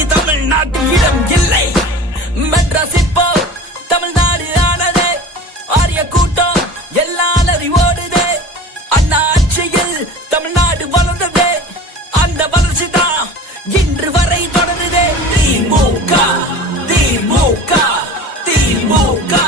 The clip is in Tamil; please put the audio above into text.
புரட்சிக்கு தமிழ்நாட்டில் இடம் இல்லை. மெட்ராஸ் இப்போ தமிழ்நாடு ஆனதே. ஆரிய கூட்டம் எல்லாம் அறிவோடுதே. அண்ணா ஆட்சியில் தமிழ்நாடு வளர்ந்ததே. அந்த வளர்ச்சி தான் இன்று வரை தொடருதே. திமுக திமுக திமுக